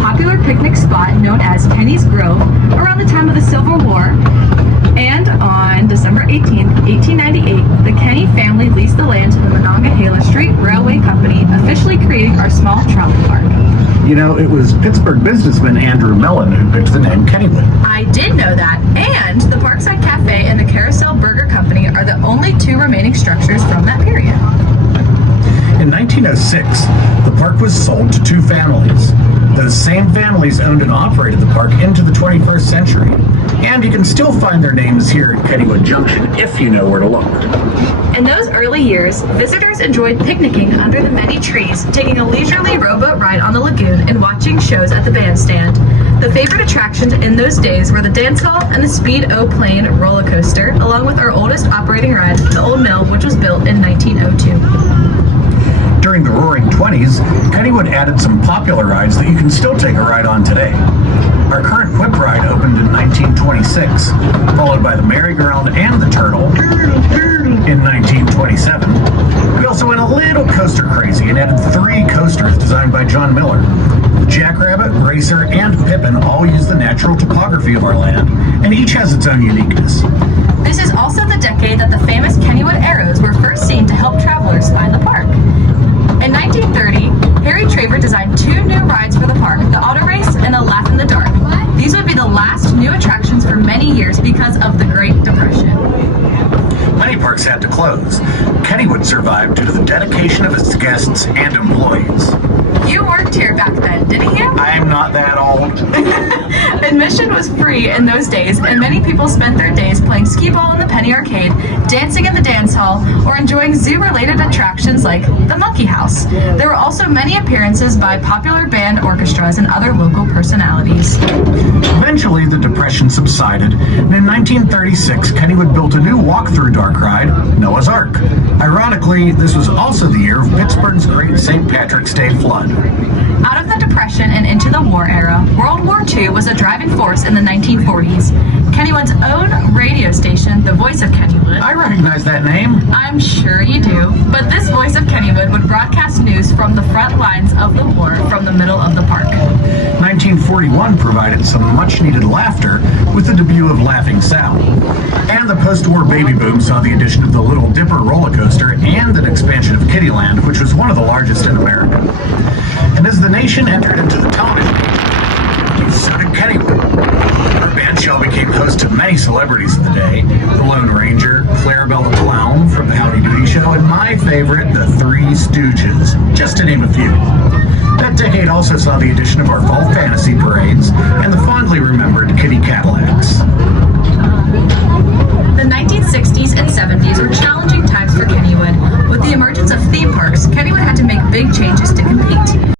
popular picnic spot known as Kenny's Grove around the time of the Civil War. And on December 18th, 1898, the Kenny family leased the land to the Monongahela Street Railway Company, officially creating our small travel park. You know, it was Pittsburgh businessman Andrew Mellon who picked the name Kennywood. I did know that, and the Parkside Cafe and the Carousel Burger Company are the only two remaining structures from that period. In 1906, the park was sold to two families. Those same families owned and operated the park into the 21st century, and you can still find their names here at Kennywood Junction if you know where to look. In those early years, visitors enjoyed picnicking under the many trees, taking a leisurely rowboat ride on the lagoon, and watching shows at the bandstand. The favorite attractions in those days were the dance hall and the Speed-O-Plane roller coaster, along with our oldest operating ride, the Old Mill, which was built in 1902. During the Roaring 20s, Kennywood added some popular rides that you can still take a ride on today. Our current whip ride opened in 1926, followed by the merry-go-round and the turtle in 1927. We also went a little coaster crazy and added 3 coasters designed by John Miller. The Jackrabbit, Racer, and Pippin all use the natural topography of our land, and each has its own uniqueness. This is also the decade that the famous Kennywood arrows were first seen to help travelers find the park. In 1930, Harry Traver designed 2 new rides for the park, the Auto Race and the Laugh in the Dark. These would be the last new attractions for many years because of the Great Depression. Many parks had to close. Kennywood survived due to the dedication of its guests and employees. You worked here back then, didn't you? I'm not that old. Admission was free in those days, and many people spent their days playing skee ball in the Penny Arcade, dancing in the dance hall, or enjoying zoo-related attractions like the Monkey House. There were also many appearances by popular band orchestras and other local personalities. Eventually, the Depression subsided, and in 1936, Kennywood built a new walk-through dark ride, Noah's Ark. Ironically, this was also the year of Pittsburgh's great St. Patrick's Day flood. Out of the Depression and into the war era, World War II was a driving force in the 1940s. Kennywood's own radio station, The Voice of Kennywood. I recognize that name. I'm sure you do. But this Voice of Kennywood would broadcast news from the front lines of the war from the middle of the park. 1941 provided some much-needed laughter with the debut of Laughing Sal. And the post-war baby boom saw the addition of the Little Dipper roller coaster and an expansion of Kittyland, which was one of the largest in America. And as the nation entered into the television age, so did Kennywood. Our bandshell became host to many celebrities of the day: the Lone Ranger, Clarabelle the Clown from the Howdy Doody Show, and my favorite, the Three Stooges, just to name a few. That decade also saw the addition of our fall fantasy parades and the fondly remembered Kitty Cadillacs. The 1960s and 70s were challenging times for Kennywood. With the emergence of theme parks, Kennywood had to make big changes to compete.